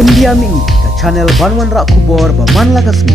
pendiam ini ke channel Banwan Rak Kubor Baman Lakasmi.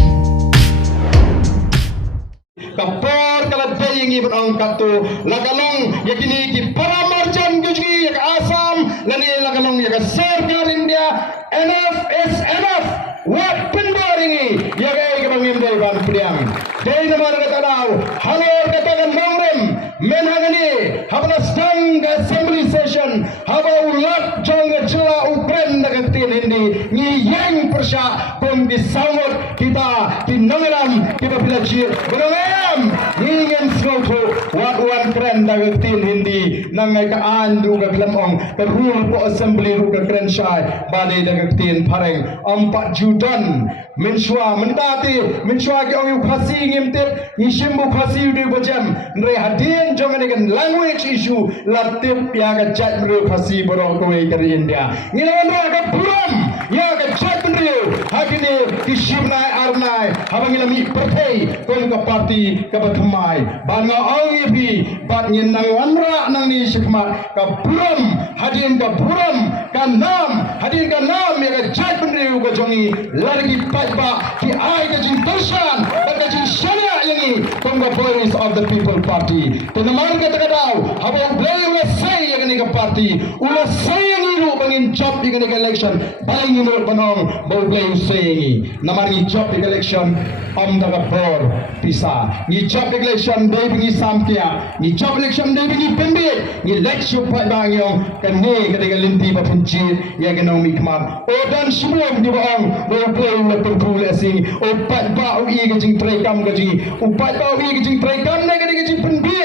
Kapor kalau dayangi berang katu lagalong yakini ki paramarjan guji yak Assam lani lagalong yak Sarkar India enough is enough. What pendaringi yagai ke bangim dai ban pediam dai namar kata dau halor katakan mongrem menhangani habla stang assembly session haba ulat jong jela Kren nagatin hindi ni yang Pyrshah kung disawat kita tinangalam kita pilajir berangam ni yang sloto wat wan Kren nagatin hindi nangai kaan du ka bilamong ka rule po assembly ru ka Kren shai bade nagatin pareng 4 Judan menshwa mentati menshwa ke ong khasi ngimtip ni shimbu khasi du bajam nre hadin jong ni language issue latip ya ka Jaidbynriew khasi borong ko e kari India ni nandra ka puram ya ka Jaidbynriew hakini kishimnai arnai habangila mi perthei kon ka parti ka bathmai banga ong ipi bat nyin nang wanra nang ni shikma ka puram hadin ka puram ka nam hadin ka nam ya ka Jaidbynriew ka jongi largi pajba ki ai ka jin Pyrshah ka jin sharia yangi kon ka voice of the people party to Namar ka takadaw habang play ula say ya ka party ula say yangi ru bangin job di ka election baling ni mo banong bol play say yangi Namar ni job di election am daga bor pisa ni job election dai bingi samkia ni job election dai bingi pembe ni election pa bangyo kan ne ka linti ba punchi ya ka nong mikmar o dan shibom di baang bol play ula pul asing o pat ba o i ka jing tray kam ka jing o pat ba o i ka jing tray kam ne ka jing penbe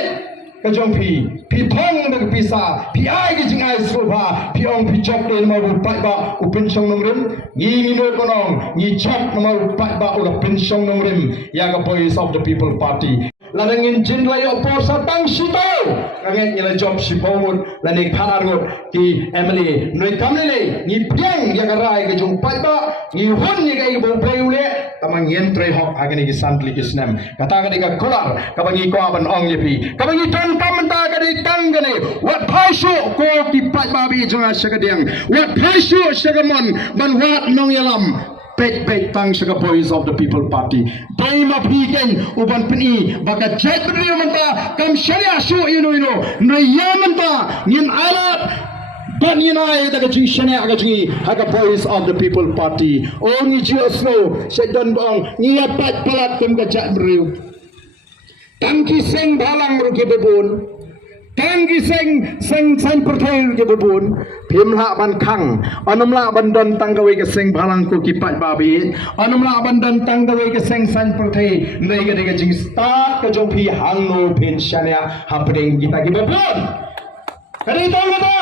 kajong pi thong dak pisa pi ai ki jing ai soba pi ong pi chok de ma bu pat ba u pin song nong rim ni no konong ni chok ma bu pat ba u pin song nong rim ya ka voice of the people party lanangin jin lai opor satang sitau kangen ila job si pomut lanik phanarut ki emily noi kamle ni piang ya ka rai ka jong pat ba ni hon ni ka bo pleule tamang yen tre hok agani ki santli ki snam kata ka ka kolar ka bangi ko aban ong yepi ka bangi ton kamanta ka di tanggane wat Pyrshah ko ki pat ba bi jong asakadiang wat Pyrshah sagamon ban wat nong yalam pet tang saka voice of the people party time of weekend uban pini baka Jaidbynriew manta kam sharia shu ino no yamanta nin alat ban yinai daga jing sharia aga jing haga voice of the people party only jioslo sedan bong ni pat palat kum ka Jaidbynriew tangki seng balang ruki bebun tangki seng perthel ke bebun pimla ban khang anumla bandan tanggawe ke seng balang ko ki pat babi anumla bandan tanggawe ke seng san perthei nei ga de jing start ka jong phi hangno pin shania hapding kita ki bebun kadi tahu ta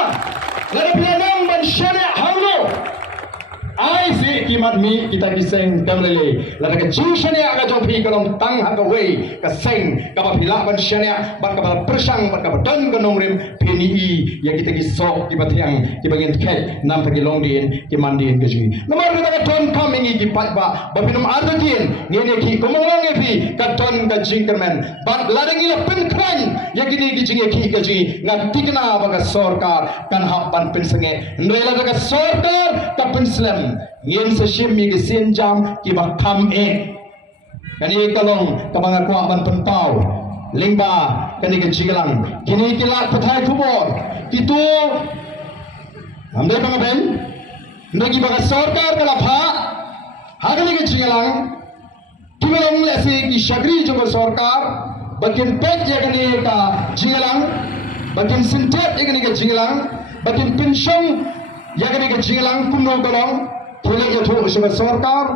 lada pianang ban shania hangno ai si kimat mi kita kiseng tamlele lada ka jing shania ka jong phi kalong tang ha ka wei ka seng ka ba phila ban shania ban ka ba Pyrshah ban ka ba dan ka nongrim pini i ya kita ki sok ki bathiang ki bagin khet nam pa ki longdin ki mandin ka jing namar ka ton coming ki pat ba ba pinum Ardent ni ne ki komong e phi ka ton ka jing kermen ban lada ki pin Kren ya ki ni ki jing ki ka jing na tikna ba ka sarkar kan hap ban pin senge ndela ka sarkar ka pin slam yen sa shim mi ki sin jam ki ba tham e kani kalong ka banga kwa ban pentau lingba kani ke jigalang kini kilat pathai kubor kitu amde banga ben ndagi baga sarkar kala pha hagani ke jigalang kibalong lesi ki shagri jo sarkar bakin pet ya kani ka jigalang bakin sintet ya kani ke jigalang bakin pension ya kani ke jigalang kumno balong Pula ya tu usaha sarkar,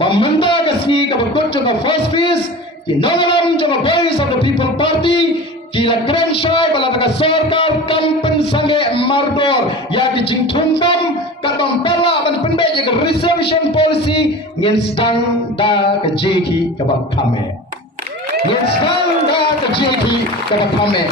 bamanda kasih kabarkot juga first phase, ki nangalam juga voice of the people party, ki la Kren shai bala taka sarkar kampen sange mardor, ya ki jing thumdam katam pala ban penbe ya reservation policy ngen stang da ke jeki kabak kame, ngen stang da ke jeki kabak kame.